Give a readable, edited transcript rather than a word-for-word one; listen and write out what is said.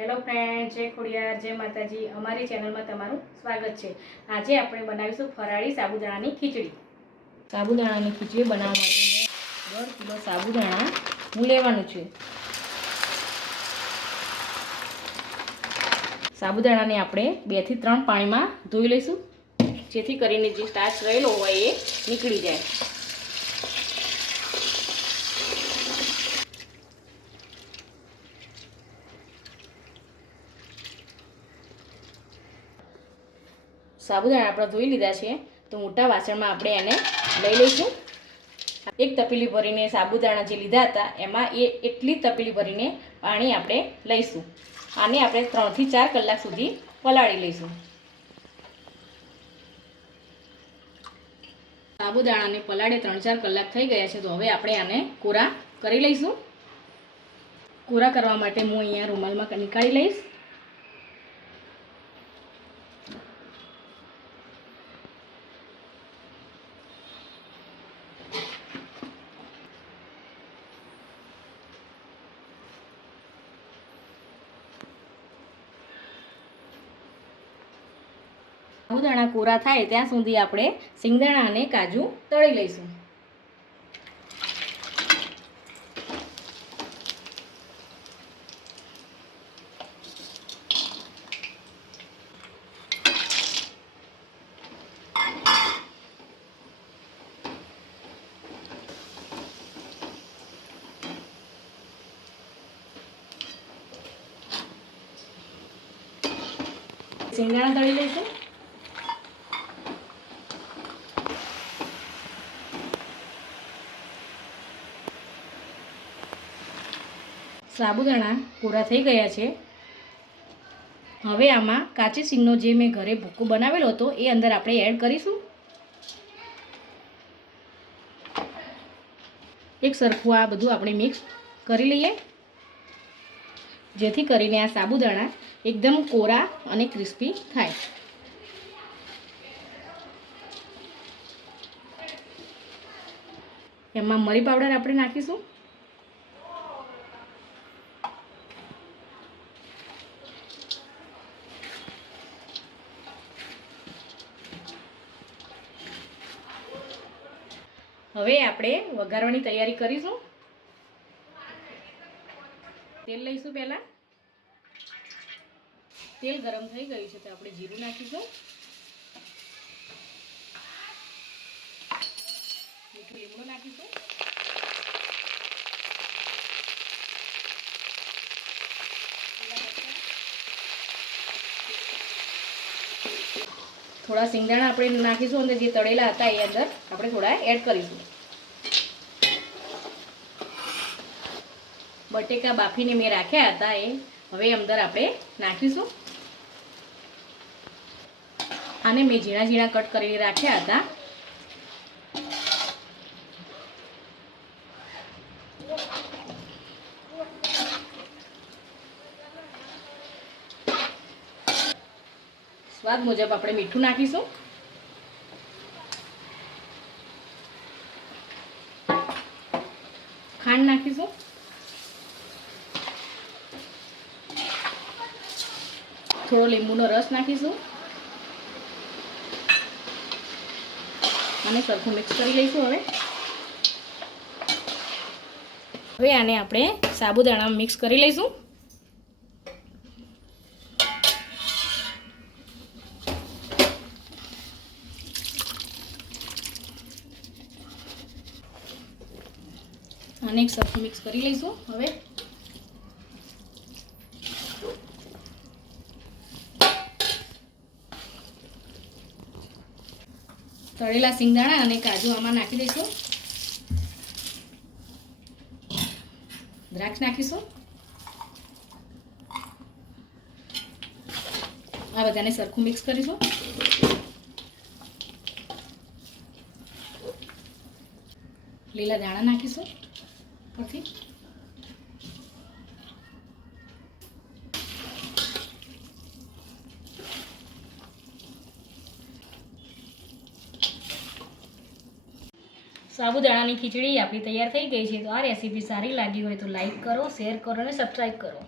Hello friend, जय खोड़ियार, जय माताजी। अमारी चेनल में तमारुं स्वागत है। आज आपणे बनावीशुं फराळी साबुदाणानी खीचड़ी। साबुदाणानी खीचड़ी बनाववा माटे 1.5 किलो साबुदाणा हूँ लेवानुं छे। साबुदाणाने आपणे 2 થી 3 पाणीमां धोई लईशुं, जेथी करीने जे स्टार्च रहेलो होय ए નીકળી जाए। साबुदाणा આપણે ધોઈ લીધા છે તો મોટા વાસણમાં આપણે એને લઈ લઈશું। એક તપેલી ભરીને સાબુદાણા જે લીધા હતા એમાં એટલી તપેલી ભરીને પાણી આપણે લઈશું। આને આપણે 3 થી 4 કલાક સુધી પલાળી લઈશું। સાબુદાણાને પલાળે 3-4 કલાક થઈ ગયા છે તો હવે આપણે આને કોરા કરી લઈશું। કોરા કરવા માટે હું અહીંયા રૂમાલમાં નીકાળી લઈશ। साबुदाणा कोरा थाय त्यां सुधी आपणे सिंगदाणा अने काजू तळी लईशुं। सिंगदाणा तळी लईशुं। साबुदाणा कोरा थई गया है। हवे आमां काची सींगनो जे मैं घरे भूको बनावेलो हतो ए अंदर आपणे एड करीशुं। एक सरखुं आ बधुं आपणे मिक्स करी लईए, जेथी करीने आ साबुदाणा एकदम कोरा अने क्रिस्पी थाय। एमां मरी पाउडर आपणे नाखीशुं। हवे आपणे वघारवानी तैयारी करीशुं। तेल लईशुं। पहेला तेल गरम थई गयुं छे तो आपणे जीरुं नाखीशुं। मीठुं લીમડો नाखीशुं। थोड़ा सिंगदाणा આપણે નાખીશું અને જે તળેલા હતા એ અંદર આપણે થોડા એડ કરીશું। બટેકા બાફીને મેં રાખ્યા હતા એ હવે અંદર આપણે નાખીશું। આને મેં ઝીણા ઝીણા કટ કરીને રાખ્યા હતા। स्वाद मुजब આપણે મીઠું નાખીશું। ખાંડ નાખીશું। થોડો લીંબુનો રસ નાખીશું અને સરખું મિક્સ કરી લઈશું। હવે આને આપણે સાબુદાણામાં મિક્સ કરી લઈશું। आने एक सरखुं मिक्स करी लईशुं। हवे तळेला सिंगदाणा अने काजू आमां नाखी दईशुं। द्राक्ष नाखीशुं। आ बधाने सरखुं मिक्स करीशुं। લીલા દાણા નાખીશું પરથી। साबुदाणानी खीचड़ी आपणी तैयार थई गई है। तो आ रेसिपी सारी लागी होय तो लाइक करो, शेर करो और सब्सक्राइब करो।